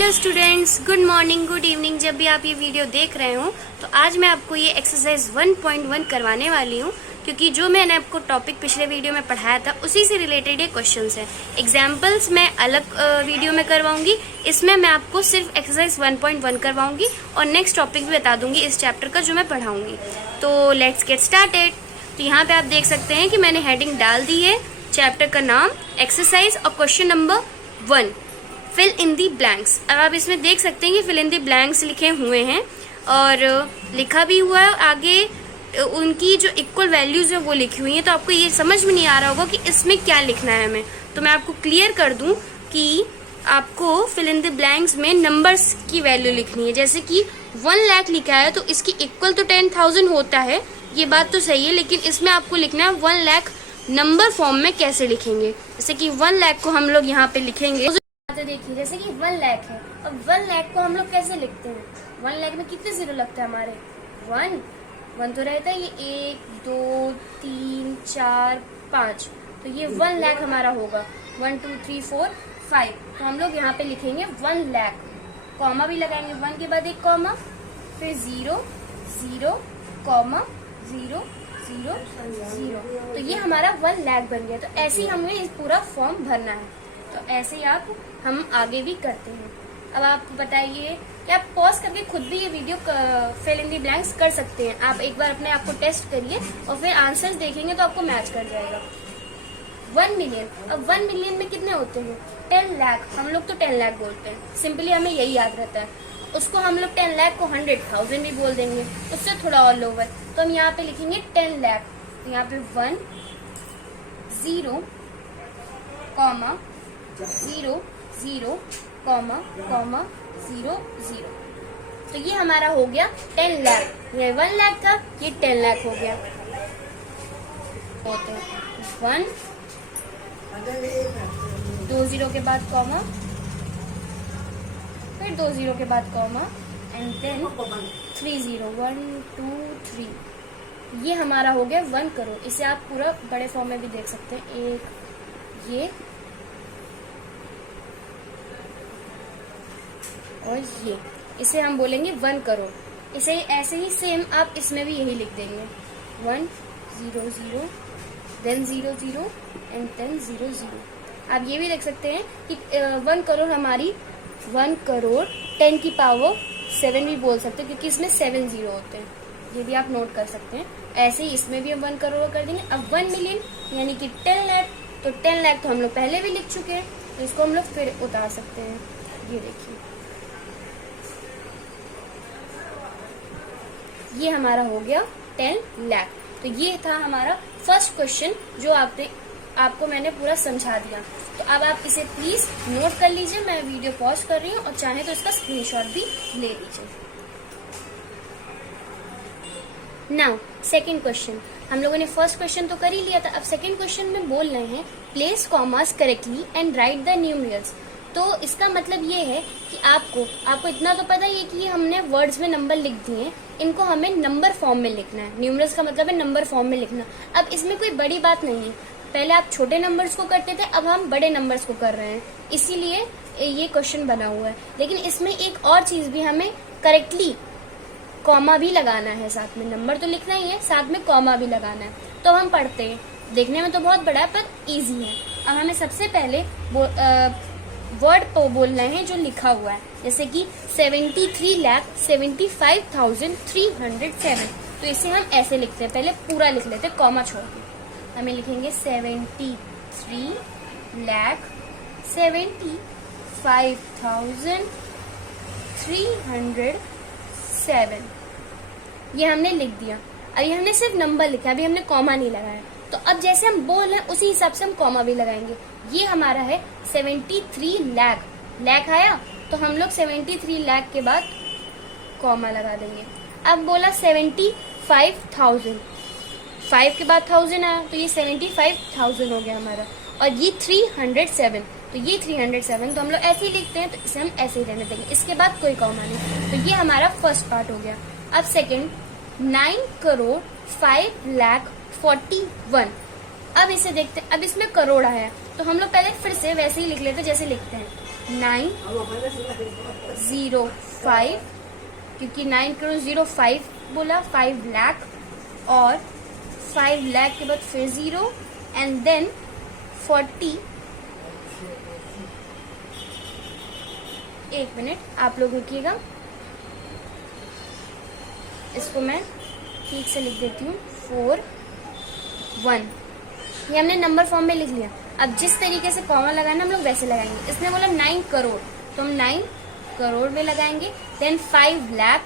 Hello students, good morning, good evening. जब भी आप ये वीडियो देख रहे हो तो आज मैं आपको ये एक्सरसाइज 1.1 करवाने वाली हूँ, क्योंकि जो मैंने आपको टॉपिक पिछले वीडियो में पढ़ाया था उसी से रिलेटेड ये क्वेश्चंस हैं। एग्जाम्पल्स मैं अलग वीडियो में करवाऊंगी, इसमें मैं आपको सिर्फ एक्सरसाइज 1.1 करवाऊंगी और नेक्स्ट टॉपिक भी बता दूंगी इस चैप्टर का जो मैं पढ़ाऊंगी। तो लेट्स गेट स्टार्टेड। तो यहाँ पे आप देख सकते हैं कि मैंने हेडिंग डाल दी है, चैप्टर का नाम एक्सरसाइज और question number 1, fill in the blanks. अब आप इसमें देख सकते हैं कि फिल इन दी ब्लैंक्स लिखे हुए हैं और लिखा भी हुआ है, आगे उनकी जो इक्वल वैल्यूज है वो लिखी हुई है। तो आपको ये समझ में नहीं आ रहा होगा कि इसमें क्या लिखना है हमें, तो मैं आपको क्लियर कर दूं कि आपको फिल इन द ब्लैंक्स में नंबर्स की वैल्यू लिखनी है। जैसे कि 1 लाख लिखा है तो इसकी इक्वल तो 10,000 होता है, ये बात तो सही है, लेकिन इसमें आपको लिखना है 1 लाख नंबर फॉर्म में कैसे लिखेंगे। जैसे कि 1 लाख को हम लोग यहाँ पे लिखेंगे, तो देखिए जैसे कि 1 लाख है, अब 1 लाख को हम लोग कैसे लिखते हैं। 1 लाख में कितने जीरो लगता है हमारे, 1 तो रहता है, ये 1 2 3 4 5, तो ये 1 लाख हमारा होगा। 1 2 3 4 5, तो हम लोग यहाँ पे लिखेंगे 1 लाख, कॉमा भी लगाएंगे, 1 के बाद एक कॉमा, फिर 0 0 कॉमा 0 0 0, तो ये हमारा 1 लाख बन गया। तो ऐसे ही हमें इस पूरा फॉर्म भरना है। तो ऐसे ही हम आगे भी करते हैं। अब आप बताइए कि आप पॉज करके खुद भी ये video fill in the blanks कर सकते हैं। आप एक बार अपने आप को टेस्ट करिए और फिर आंसर्स देखेंगे तो आपको मैच कर जाएगा। 1 मिलियन, अब 1 मिलियन में कितने होते हैं, 10 लाख। हम लोग तो 10 लाख बोलते हैं, सिंपली हमें यही याद रहता है। उसको हम लोग 10 लाख को 100,000 भी बोल देंगे, उससे थोड़ा और लोअर। तो हम यहाँ पे लिखेंगे 10 लाख, तो यहाँ पे 1 0 कॉमा 0 0 कॉमा कॉमा 0 0, तो ये हमारा हो गया 10 लाख। ये 1 लाख था, ये 10 लाख हो गया। होते हैं 1 2 0 के बाद कॉमा, फिर 2 0 के बाद कॉमा एंड देन 3 0 1 2 3, ये हमारा हो गया 1 करोड़। इसे आप पूरा बड़े फॉर्म में भी देख सकते हैं, एक ये और ये, इसे हम बोलेंगे 1 करोड़। इसे ऐसे ही सेम आप इसमें भी यही लिख देंगे, 1 0 0 देन 0 0 एंड देन 0 0। आप ये भी देख सकते हैं कि 1 करोड़ हमारी 1 करोड़ 10 की पावर 7 भी बोल सकते हैं, क्योंकि इसमें 7 जीरो होते हैं, ये भी आप नोट कर सकते हैं। ऐसे ही इसमें भी हम 1 करोड़ कर देंगे। अब 1 मिलियन यानी कि 10 लाख, तो 10 लाख तो हम लोग पहले भी लिख चुके हैं, तो इसको हम लोग फिर उतार सकते हैं। ये देखिए, ये हमारा हो गया 10 लाख। तो ये था हमारा फर्स्ट क्वेश्चन जो आपको मैंने पूरा समझा दिया। तो अब आप इसे प्लीज नोट कर लीजिए, मैं वीडियो पॉज कर रही हूँ और चाहे तो इसका स्क्रीनशॉट भी ले लीजिए। नाउ सेकंड क्वेश्चन, हम लोगों ने फर्स्ट क्वेश्चन तो कर ही लिया था। अब सेकंड क्वेश्चन में बोल रहे हैं place commas correctly and write the numerals. तो इसका मतलब ये है कि आपको इतना तो पता ही है कि हमने वर्ड्स में नंबर लिख दिए, इनको हमें नंबर फॉर्म में लिखना है। न्यूमरल्स का मतलब है नंबर फॉर्म में लिखना। अब इसमें कोई बड़ी बात नहीं है, पहले आप छोटे नंबर्स को करते थे, अब हम बड़े नंबर्स को कर रहे हैं, इसीलिए ये क्वेश्चन बना हुआ है। लेकिन इसमें एक और चीज भी, हमें करेक्टली कॉमा भी लगाना है साथ में। नंबर तो लिखना ही है, साथ में कॉमा भी लगाना है। तो हम पढ़ते हैं, देखने में तो बहुत बड़ा है पर ईजी है। अब हमें सबसे पहले वर्ड को बोलना है जो लिखा हुआ है, जैसे कि 73,75,307। तो इसे हम ऐसे लिखते हैं, पहले पूरा लिख लेते हैं कॉमा छोड़ के। हमें लिखेंगे 73,75,307, ये हमने लिख दिया। अभी हमने सिर्फ नंबर लिखा, अभी हमने कॉमा नहीं लगाया। तो अब जैसे हम बोल रहे हैं उसी हिसाब से हम कॉमा भी लगाएंगे। ये हमारा है 73 लाख, लाख आया तो हम लोग 73 लाख के बाद कॉमा लगा देंगे। अब बोला 75,000, 5 के बाद 1000 आया तो ये 75,000 हो गया हमारा। और ये 307, तो ये 307, तो हम लोग ऐसे ही लिखते हैं, तो इसे हम ऐसे ही रहने देंगे, इसके बाद कोई कॉमा नहीं। तो ये हमारा फर्स्ट पार्ट हो गया। अब सेकंड, 9 करोड़ 5,41,। अब इसे देखते हैं, अब इसमें करोड़ आया तो हम लोग पहले फिर से वैसे ही लिख लेते जैसे लिखते हैं, 905, क्योंकि 9 करोड़ 05 बोला, 5 लाख, और 5 लाख के बाद फिर 0 एंड देन 40। एक मिनट आप लोग रुकिएगा, इसको मैं ठीक से लिख देती हूँ। 4 1, ये हमने नंबर फॉर्म में लिख लिया। अब जिस तरीके से कॉमा लगाना हम लोग वैसे लगाएंगे। इसने बोला 9 करोड़, तो हम 9 करोड़ में लगाएंगे। देन 5 लाख,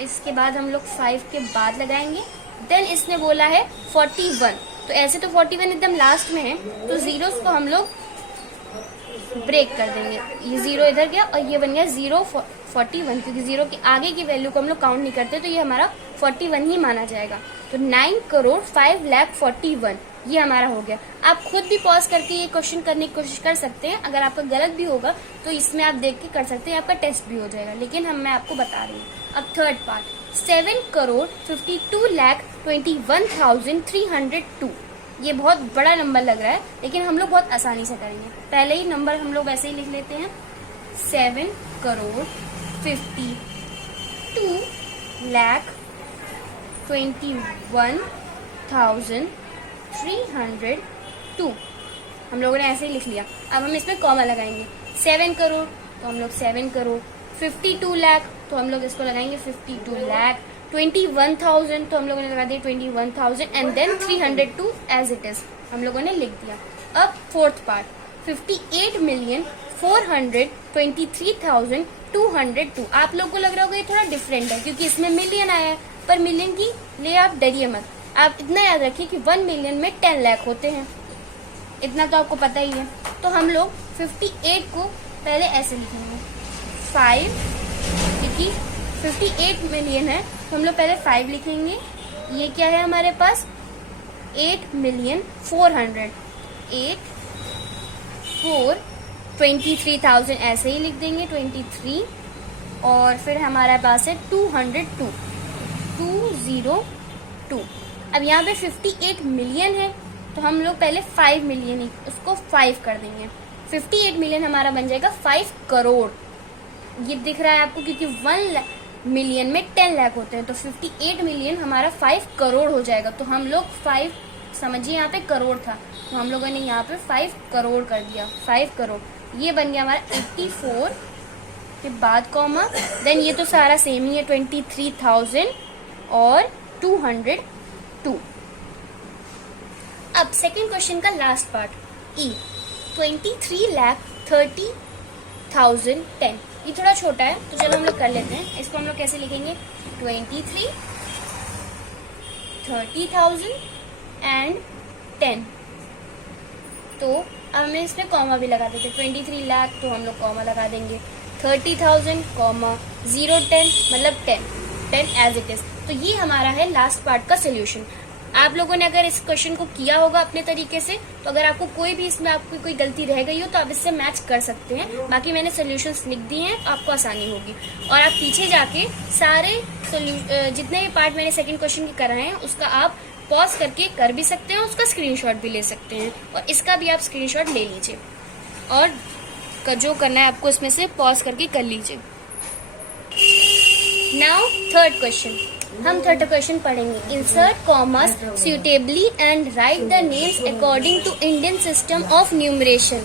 इसके बाद हम लोग 5 के बाद लगाएंगे। देन इसने बोला है 41, तो ऐसे तो 41 एकदम लास्ट में है, तो जीरोस को हम लोग ब्रेक कर देंगे। ये 0 इधर गया और ये बन गया 041, क्योंकि 0 के आगे की वैल्यू को हम लोग काउंट नहीं करते, तो ये हमारा 41 ही माना जाएगा। तो 9 करोड़ 5 लाख 41 ये हमारा हो गया। आप खुद भी पॉज करके ये क्वेश्चन करने की कोशिश कर सकते हैं। अगर आपका गलत भी होगा तो इसमें आप देख के कर सकते हैं, आपका टेस्ट भी हो जाएगा, लेकिन मैं आपको बता रही हूँ। अब थर्ड पार्ट, 7 करोड़ 52 लाख 21,302। ये बहुत बड़ा नंबर लग रहा है, लेकिन हम लोग बहुत आसानी से करेंगे। पहले ही नंबर हम लोग वैसे ही लिख लेते हैं। 7 करोड़ 52 लाख 21,302 हम लोगों ने ऐसे ही लिख लिया। अब हम इसमें कॉमा लगाएंगे। 7 करोड़ तो हम लोग 7 करोड़, 52 लाख तो हम लोग इसको लगाएंगे 52 लाख, 21,000 तो हम लोगों ने लगा दिया 21,000 and then 302 as it is हम लोगों ने लिख दिया। अब फोर्थ पार्ट, 58,423,202। आप लोग को लग रहा होगा ये थोड़ा डिफरेंट है, क्योंकि इसमें मिलियन आया है, पर मिलियन की ले आप डरिए मत। आप इतना याद रखिए कि 1 मिलियन में 10 लाख होते हैं, इतना तो आपको पता ही है। तो हम लोग 58 को पहले ऐसे लिखेंगे 5, क्योंकि 58 मिलियन है तो हम लोग पहले 5 लिखेंगे। ये क्या है हमारे पास 8,400,000, 23,000 ऐसे ही लिख देंगे 23, और फिर हमारे पास है 202। अब यहाँ पे 58 मिलियन है तो हम लोग पहले 5 मिलियन ही उसको 5 कर देंगे। 58 मिलियन हमारा बन जाएगा 5 करोड़। ये दिख रहा है आपको, क्योंकि 1 मिलियन में 10 लाख होते हैं, तो 58 मिलियन हमारा 5 करोड़ हो जाएगा। तो हम लोग 5 समझिए, यहाँ पे करोड़ था तो हम लोगों ने यहाँ पे 5 करोड़ कर दिया। 5 करोड़ ये बन गया हमारा 84 के बाद कॉमा, देन ये तो सारा सेम ही है 23,000 और 202। अब सेकेंड क्वेश्चन का लास्ट पार्ट, ई 23,30,010। ये थोड़ा छोटा है तो चलो हम लोग कर लेते हैं। इसको हम लोग कैसे लिखेंगे, 23, 30,000 एंड 10। तो अब हमें इसमें कॉमा भी लगा देते। 23 लाख तो हम लोग कॉमा लगा देंगे, 30,000 कॉमा 0 10 मतलब 10 एज इट इज। तो ये हमारा है लास्ट पार्ट का सोल्यूशन। आप लोगों ने अगर इस क्वेश्चन को किया होगा अपने तरीके से, तो अगर आपको कोई भी इसमें आपकी कोई गलती रह गई हो तो आप इससे मैच कर सकते हैं। बाकी मैंने सोल्यूशंस लिख दिए हैं तो आपको आसानी होगी। और आप पीछे जाके सारे जितने भी पार्ट मैंने सेकंड क्वेश्चन के कराए हैं उसका आप पॉज करके कर भी सकते हैं, उसका स्क्रीनशॉट भी ले सकते हैं, और इसका भी आप स्क्रीनशॉट ले लीजिए और जो करना है आपको इसमें से पॉज करके कर लीजिए। नाउ थर्ड क्वेश्चन, हम थर्ड क्वेश्चन पढ़ेंगे। Insert commas suitably and write the names according to Indian system of numeration.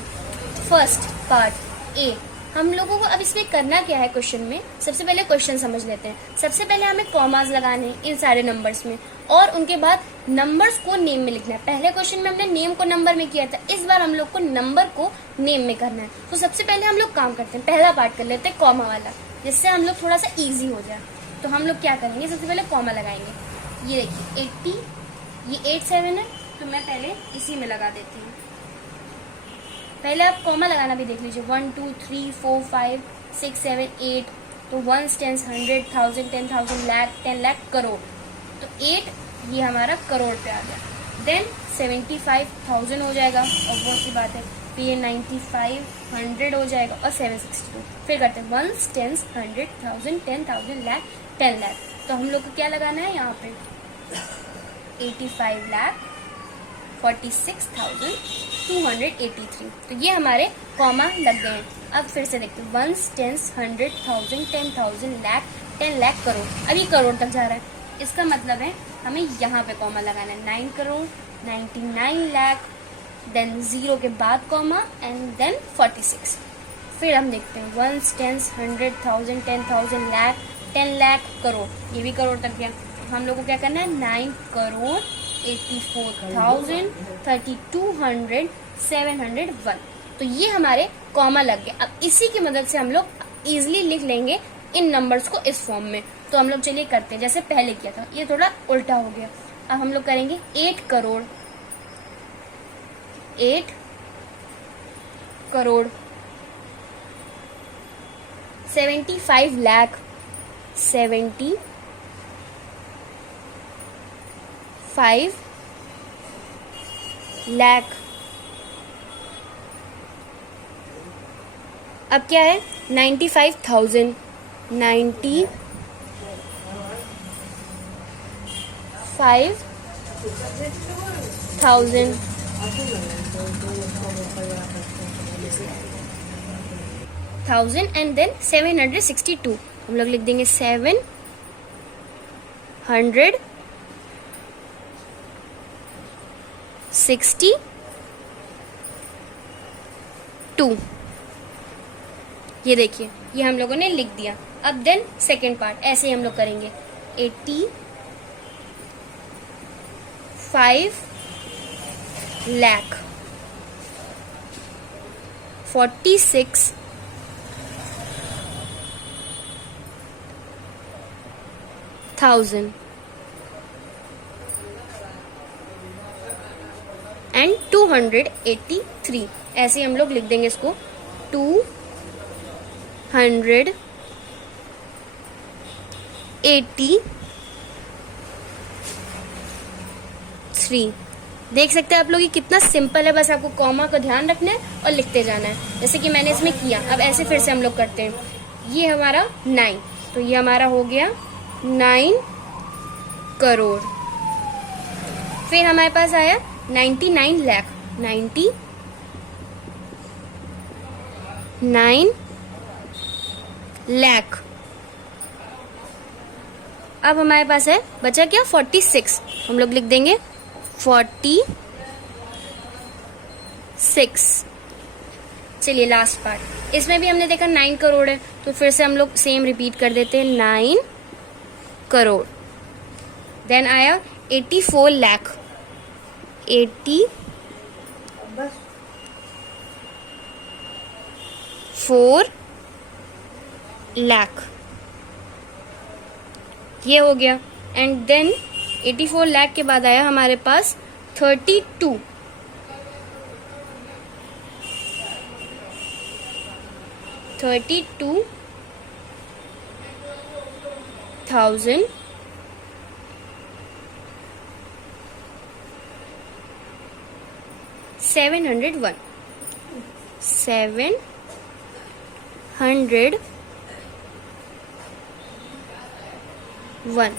First part A. हम लोगों को अब इसमें करना क्या है क्वेश्चन में, सबसे पहले क्वेश्चन समझ लेते हैं। सबसे पहले हमें कॉमास लगाने हैं इन सारे नंबर्स में, और उनके बाद नंबर्स को नेम में लिखना है। पहले क्वेश्चन में हमने नेम को नंबर में किया था, इस बार हम लोग को नंबर को नेम में करना है। तो सबसे पहले हम लोग काम करते हैं, पहला पार्ट कर लेते हैं कॉमा वाला, जिससे हम लोग थोड़ा सा इजी हो जाए। तो हम लोग क्या करेंगे, सबसे पहले कॉमा लगाएंगे। ये देखिए 80, ये 87 है, तो मैं पहले इसी में लगा देती हूँ। पहले आप कॉमा लगाना भी देख लीजिए। 1 2 3 4 5 6 7 8, तो 1 10 100 1000 10,000 लाख 10 लाख करोड़, तो 8 ये हमारा करोड़ पे आ गया। देन 75,000 हो जाएगा, और बहुत सी बात है। फिर ये 95 100 हो जाएगा, और 762। फिर करते हैं 1 10 100 1000 10,000 लाख 10 लाख। तो हम लोग को क्या लगाना है यहाँ पे 85 लाख 46,283। तो ये हमारे कॉमा लग गए हैं। अब फिर से देखते हैं, 1 10 100 1000 10,000 लाख 10 लाख करोड़, अभी करोड़ तक जा रहा है। इसका मतलब है हमें यहाँ पे कॉमा लगाना है, 9 करोड़ 99 लाख, देन 0 के बाद कॉमा एंड देन 46। फिर हम देखते हैं 1 10 100 1000 10,000 लाख 10 लाख करोड़, ये भी करोड़ तक गया। हम लोग को क्या करना है, 9 करोड़ 84,000 3200 701। तो ये हमारे कॉमा लग गया। अब इसी की मदद से हम लोग इजिली लिख लेंगे इन नंबर्स को इस फॉर्म में। तो हम लोग चलिए करते हैं, जैसे पहले किया था, ये थोड़ा उल्टा हो गया। अब हम लोग करेंगे 8 करोड़ 75 लाख 75 लाख। अब क्या है, 95,000 95,000 एंड देन 762। हम लोग लिख देंगे 762। ये देखिए, ये हम लोगों ने लिख दिया। अब देन सेकेंड पार्ट ऐसे ही हम लोग करेंगे, 85 लाख 46,000 एंड 283। ऐसे ही हम लोग लिख देंगे इसको, 283। देख सकते हैं आप लोग, ये कितना सिंपल है, बस आपको कॉमा का ध्यान रखना है और लिखते जाना है, जैसे कि मैंने इसमें किया। अब ऐसे फिर से हम लोग करते हैं, ये हमारा 9, तो ये हमारा हो गया 9 करोड़। फिर हमारे पास आया 99 लाख 99 लाख। अब हमारे पास है बचा क्या, 46। हम लोग लिख देंगे 46। चलिए लास्ट पार्ट, इसमें भी हमने देखा 9 करोड़ है, तो फिर से हम लोग सेम रिपीट कर देते हैं, 9 करोड़। देन आया 84 लाख 84 लाख, ये हो गया। एंड देन 84 लाख के बाद आया हमारे पास 32 32,000 701 701।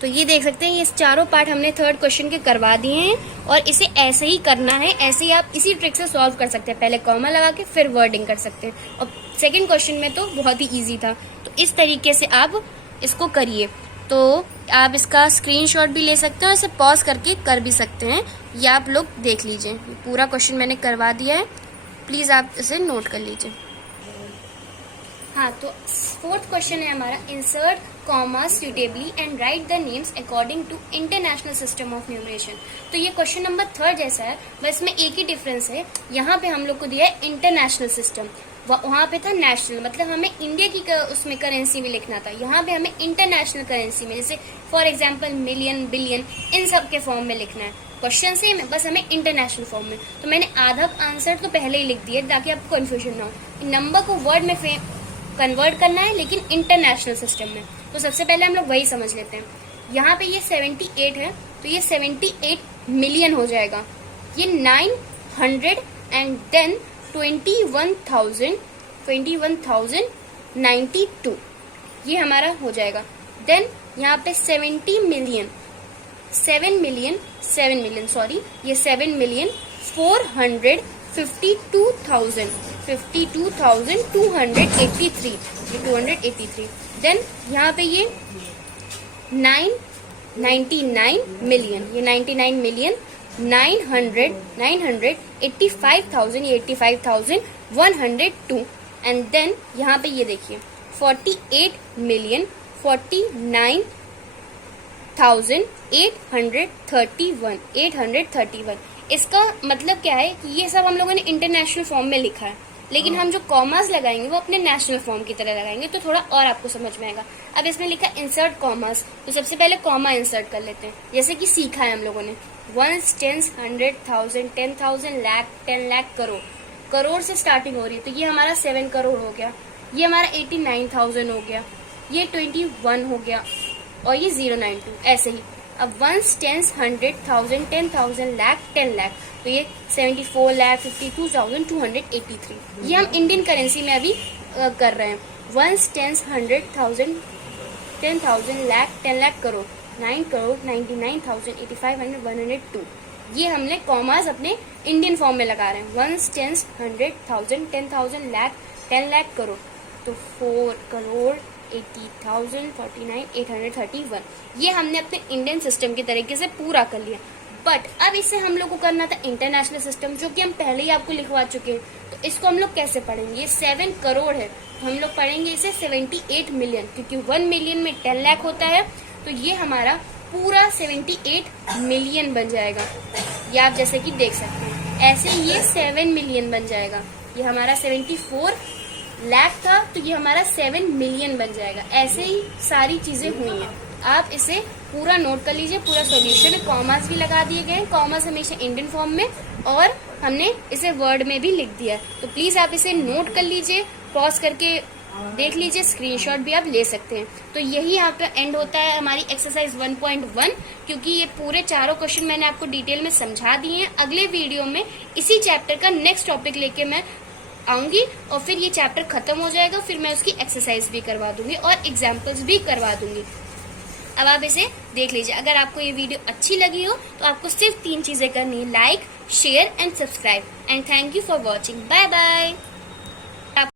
तो ये देख सकते हैं, ये चारों पार्ट हमने थर्ड क्वेश्चन के करवा दिए हैं, और इसे ऐसे ही करना है। ऐसे ही आप इसी ट्रिक से सॉल्व कर सकते हैं, पहले कॉमा लगा के फिर वर्डिंग कर सकते हैं। और सेकंड क्वेश्चन में तो बहुत ही इजी था। तो इस तरीके से आप इसको करिए। तो आप इसका स्क्रीनशॉट भी ले सकते हैं और इसे पॉज करके कर भी सकते हैं, या आप लोग देख लीजिए। पूरा क्वेश्चन मैंने करवा दिया है, प्लीज आप इसे नोट कर लीजिए। हाँ, तो फोर्थ क्वेश्चन है हमारा, insert comma suitably and write the names according to international system of numeration. तो ये क्वेश्चन नंबर 3 जैसा है, बस में एक ही डिफरेंस है। यहाँ पे हम लोग को दिया है इंटरनेशनल सिस्टम, वहाँ पे था नेशनल, मतलब हमें इंडिया की उसमें करेंसी में लिखना था। यहाँ पे हमें इंटरनेशनल करेंसी में, जैसे फॉर एग्जाम्पल मिलियन, बिलियन, इन सब के फॉर्म में लिखना है। क्वेश्चन सेम है, बस हमें इंटरनेशनल फॉर्म में। तो मैंने आधा आंसर तो पहले ही लिख दिया ताकि आपको कंफ्यूजन ना हो। नंबर को वर्ड में कन्वर्ट करना है, लेकिन इंटरनेशनल सिस्टम में। तो सबसे पहले हम लोग वही समझ लेते हैं। यहाँ पे ये 78 है, तो ये 78 मिलियन हो जाएगा। ये 900 एंड देन 21,092, ये हमारा हो जाएगा। देन यहाँ पे 70 मिलियन, 7 मिलियन, ये 7 मिलियन 400 52,283, ये 283। देन यहाँ पे ये 99 मिलियन, ये 99 मिलियन 985,000, ये 85,102। एंड देन यहाँ पे ये देखिए 48 मिलियन 49,831। इसका मतलब क्या है कि ये सब हम लोगों ने इंटरनेशनल फॉर्म में लिखा है, लेकिन हम जो कॉमास लगाएंगे वो अपने नेशनल फॉर्म की तरह लगाएंगे, तो थोड़ा और आपको समझ में आएगा। अब इसमें लिखा इंसर्ट कॉमास, तो सबसे पहले कॉमा इंसर्ट कर लेते हैं, जैसे कि सीखा है हम लोगों ने 1, 10, 100,000, 10,000, लाख, 10 लाख, करोड़। करोड़ से स्टार्टिंग हो रही है, तो ये हमारा 7 करोड़ हो गया, ये हमारा 89,000 हो गया, ये 21 हो गया, और ये 092, ऐसे ही। अब 1, 10, 100,000, 10,000, लाख, 10 लाख, तो ये 74,52,283। ये हम इंडियन करेंसी में अभी कर रहे हैं। 1, 10, 100,000, 10,000, लाख, 10 लाख, करोड़, 9 करोड़ 99,085,102। ये हमने कॉमास अपने इंडियन फॉर्म में लगा रहे हैं। 1, 10, 100,000, 10,000, लाख, 10 लाख, करोड़, तो 4 करोड़ 80,049,831। ये हमने अपने इंडियन सिस्टम की तरीके से पूरा कर लिया। बट अब इसे हम लोग को करना था इंटरनेशनल सिस्टम, जो कि हम पहले ही आपको लिखवा चुके हैं। तो इसको हम लोग कैसे पढ़ेंगे? ये 7 करोड़ है, तो हम लोग पढ़ेंगे इसे 78 मिलियन, क्योंकि 1 मिलियन में 10 लाख होता है, तो ये हमारा पूरा 78 मिलियन बन जाएगा। ये आप जैसे कि देख सकते हैं, ऐसे ये 7 मिलियन बन जाएगा। ये हमारा 74 लाख था, तो ये हमारा 7 मिलियन बन जाएगा। ऐसे ही सारी चीजें हुई हैं। आप इसे पूरा नोट कर लीजिए। पूरा सॉल्यूशन में कॉमास भी लगा दिए गए हैं, कॉमास हमेशा इंडियन फॉर्म में, और हमने इसे वर्ड में भी लिख दिया। तो प्लीज आप इसे नोट कर लीजिए, पॉज करके देख लीजिए, स्क्रीनशॉट भी आप ले सकते हैं। तो यही यहाँ पे एंड होता है हमारी एक्सरसाइज 1.1, क्योंकि ये पूरे चारों क्वेश्चन मैंने आपको डिटेल में समझा दिए हैं। अगले वीडियो में इसी चैप्टर का नेक्स्ट टॉपिक लेके मैं आऊंगी, और फिर ये चैप्टर खत्म हो जाएगा। फिर मैं उसकी एक्सरसाइज भी करवा दूंगी और एग्जाम्पल्स भी करवा दूंगी। अब आप इसे देख लीजिए। अगर आपको ये वीडियो अच्छी लगी हो तो आपको सिर्फ 3 चीजें करनी है: like, share and subscribe. And thank you for watching. Bye bye.